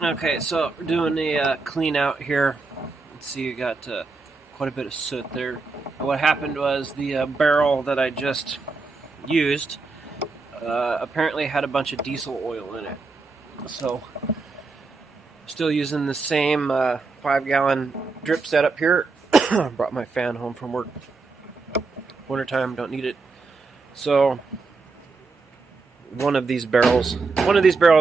Okay, so we're doing the clean out here. Let's see, you got quite a bit of soot there. What happened was the barrel that I just used apparently had a bunch of diesel oil in it. So, still using the same 5-gallon drip setup here. Brought my fan home from work. Wintertime, don't need it. So, one of these barrels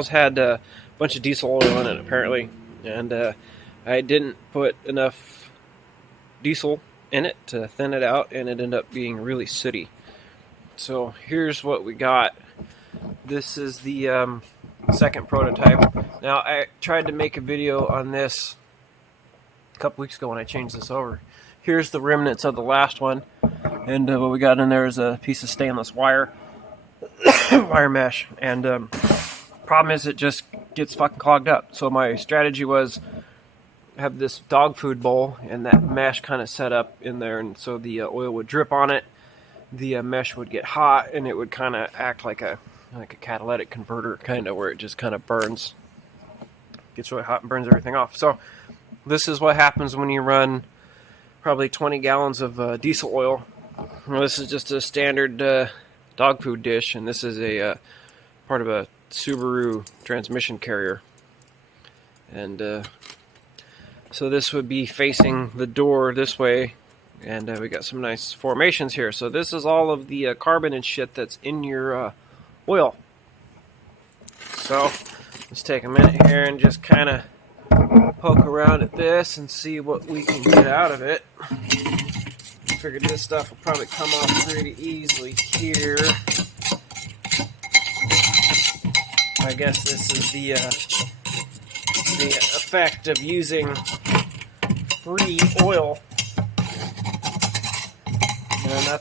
had a bunch of diesel oil in it apparently, and I didn't put enough diesel in it to thin it out, and it ended up being really sooty. So here's what we got. This is the second prototype. Now, I tried to make a video on this a couple weeks ago when I changed this over. Here's the remnants of the last one, and what we got in there is a piece of stainless wire wire mesh, and problem is it just gets fucking clogged up. So my strategy was have this dog food bowl and that mesh kind of set up in there, and so the oil would drip on it, the mesh would get hot, and it would kind of act like a catalytic converter, kind of, where it just kind of burns, gets really hot and burns everything off. So this is what happens when you run probably 20 gallons of diesel oil. Well, this is just a standard dog food dish, and this is a part of a Subaru transmission carrier, and so this would be facing the door this way, and we got some nice formations here. So this is all of the carbon and shit that's in your oil. So let's take a minute here and just kind of poke around at this and see what we can get out of it. Figured this stuff will probably come off pretty easily here. I guess this is the effect of using free oil. You know,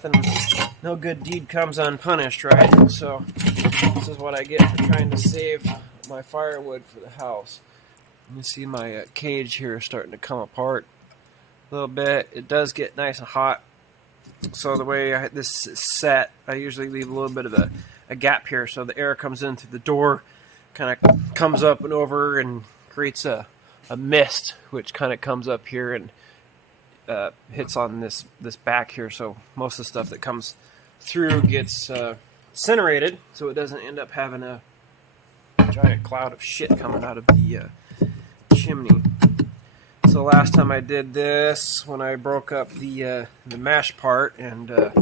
no good deed comes unpunished, right? So this is what I get for trying to save my firewood for the house. You see my cage here starting to come apart a little bit. It does get nice and hot. So the way this is set, I usually leave a little bit of a gap here so the air comes in through the door, kind of comes up and over and creates a mist, which kind of comes up here and hits on this back here. So most of the stuff that comes through gets incinerated, so it doesn't end up having a giant cloud of shit coming out of the chimney. So last time I did this, when I broke up the mash part and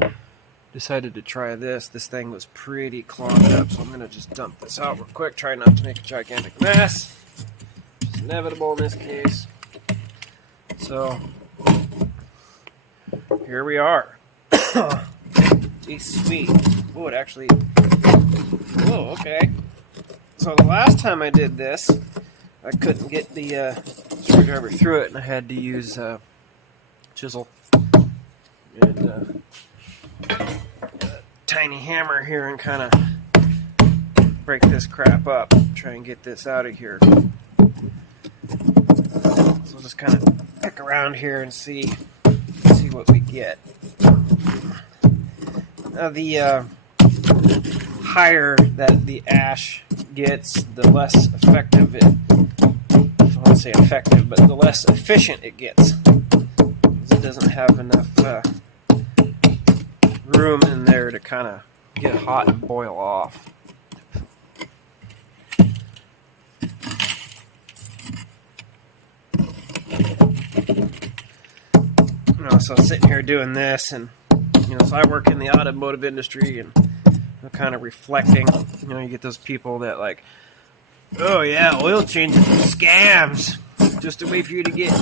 decided to try this thing was pretty clogged up. So I'm going to just dump this out real quick, try not to make a gigantic mess. It's inevitable in this case. So here we are. Geez, sweet. Oh, it actually... Oh, okay. So the last time I did this, I couldn't get the screwdriver through it, and I had to use chisel and a tiny hammer here and kind of break this crap up. Try and get this out of here. So we'll just kind of pick around here and see what we get. Now the higher that the ash gets, the less effective it. I won't say effective, but the less efficient it gets. It doesn't have enough room in there to kind of get hot and boil off. So sitting here doing this, and so I work in the automotive industry, and I'm kind of reflecting. You get those people that like, oh yeah, oil changes are scams, just a way for you to get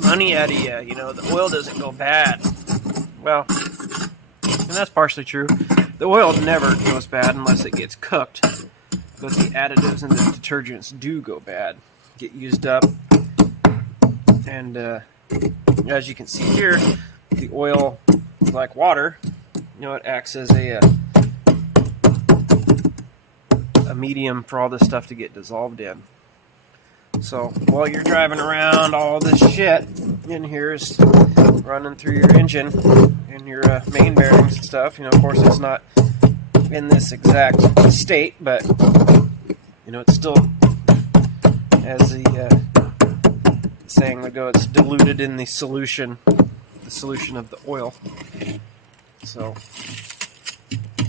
money out of you. The oil doesn't go bad. Well, and that's partially true. The oil never goes bad unless it gets cooked, but the additives and the detergents do go bad, get used up, and as you can see here, the oil, like water, it acts as a medium for all this stuff to get dissolved in. So while you're driving around, all this shit in here is running through your engine and your main bearings and stuff. Of course, it's not in this exact state, but it's still as the saying would go, it's diluted in the solution of the oil. So,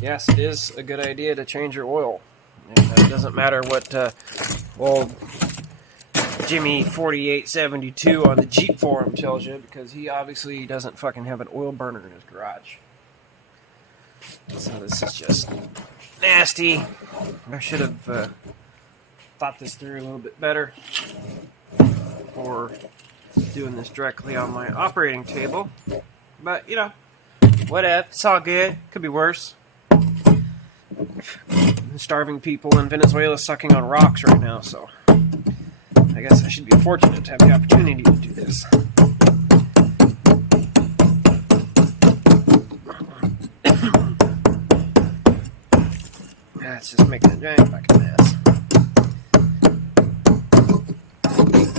yes, it is a good idea to change your oil. And it doesn't matter what old Jimmy 4872 on the Jeep forum tells you, because he obviously doesn't fucking have an oil burner in his garage. So this is just nasty. I should have thought this through a little bit better before doing this directly on my operating table. But, you know, whatever. It's all good. Could be worse. Starving people in Venezuela sucking on rocks right now, so I guess I should be fortunate to have the opportunity to do this. It's just making a giant fucking mess.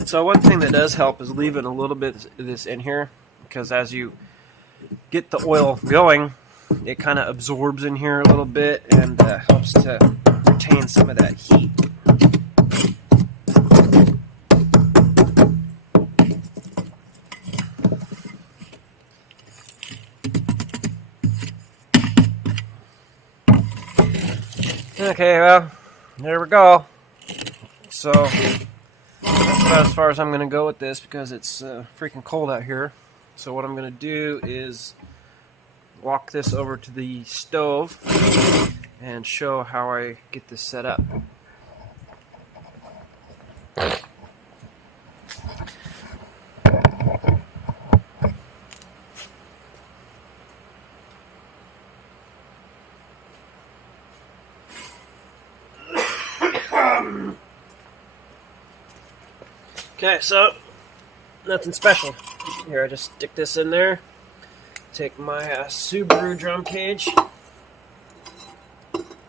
So one thing that does help is leaving a little bit of this in here, because as you get the oil going, it kind of absorbs in here a little bit and helps to retain some of that heat. Okay, well, there we go. So, that's about as far as I'm going to go with this, because it's freaking cold out here. So what I'm going to do is walk this over to the stove and show how I get this set up. Okay, so nothing special. Here, I just stick this in there. Take my Subaru drum cage,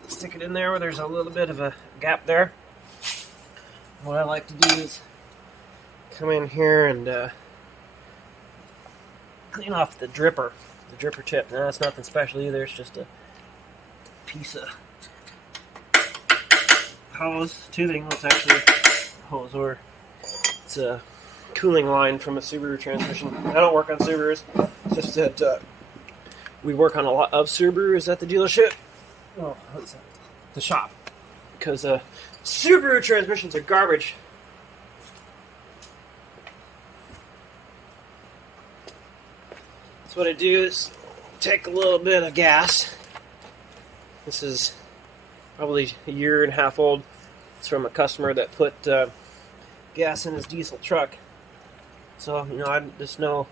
stick it in there where there's a little bit of a gap there. What I like to do is come in here and clean off the dripper tip. Now, that's nothing special either, it's just a piece of hose, tubing. It's actually a hose, or it's a cooling line from a Subaru transmission. I don't work on Subarus. It's just that we work on a lot of Subarus at the dealership. Oh, what's that? The shop. Because Subaru transmissions are garbage. So what I do is take a little bit of gas. This is probably a year and a half old. It's from a customer that put gas in his diesel truck. So, you know, I just know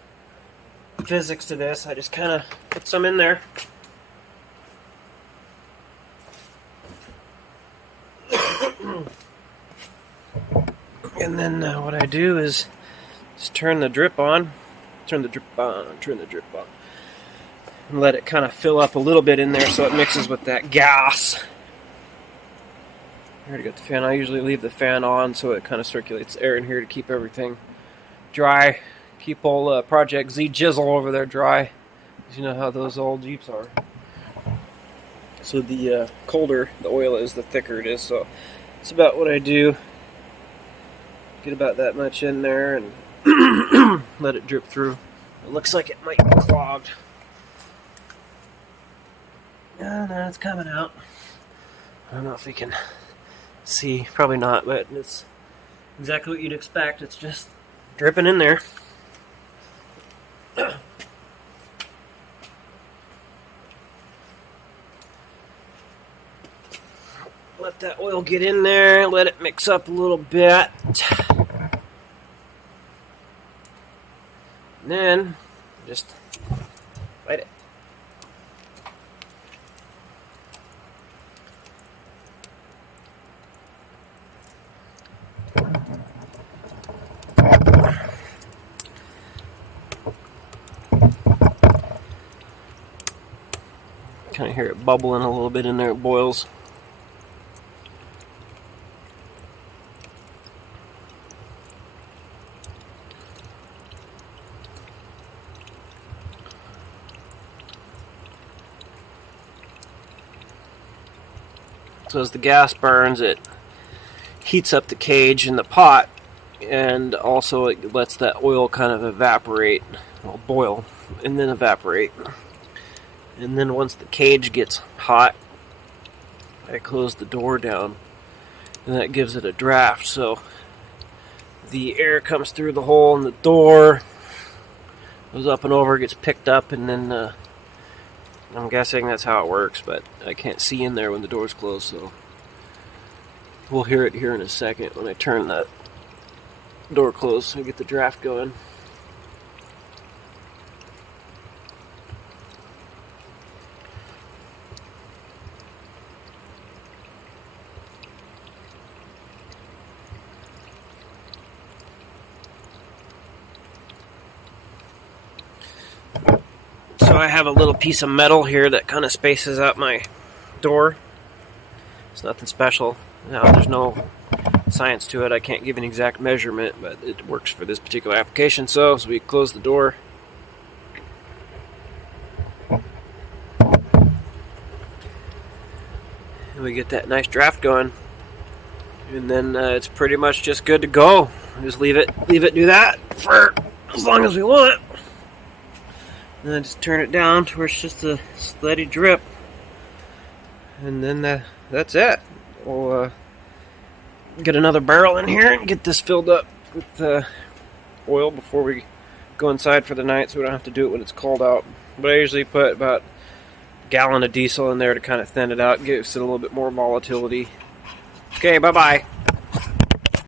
physics to this. I just kind of put some in there. And then what I do is just turn the drip on. Turn the drip on. And let it kind of fill up a little bit in there so it mixes with that gas. I already got the fan. I usually leave the fan on so it kind of circulates air in here to keep everything dry. Keep old Project Z Jizzle over there dry. You know how those old Jeeps are. So the colder the oil is, the thicker it is. So it's about what I do. Get about that much in there and let it drip through. It looks like it might be clogged. No, it's coming out. I don't know if you can see. Probably not, but it's exactly what you'd expect. It's just dripping in there. Let that oil get in there, let it mix up a little bit. And then just light it. Kind of hear it bubbling a little bit in there, it boils. So as the gas burns, it heats up the cage in the pot, and also it lets that oil kind of evaporate, well, boil, and then evaporate. And then once the cage gets hot, I close the door down, and that gives it a draft, so the air comes through the hole in the door, goes up and over, gets picked up, and then I'm guessing that's how it works, but I can't see in there when the door's closed, so we'll hear it here in a second when I turn that door closed and get the draft going. So I have a little piece of metal here that kind of spaces out my door. It's nothing special. Now, there's no science to it. I can't give an exact measurement, but it works for this particular application. So we close the door. And we get that nice draft going. And then it's pretty much just good to go. Just leave it do that for as long as we want. And then just turn it down to where it's just a steady drip. And then that's it. We'll get another barrel in here and get this filled up with oil before we go inside for the night, so we don't have to do it when it's cold out. But I usually put about a gallon of diesel in there to kind of thin it out, gives it a little bit more volatility. Okay, bye-bye.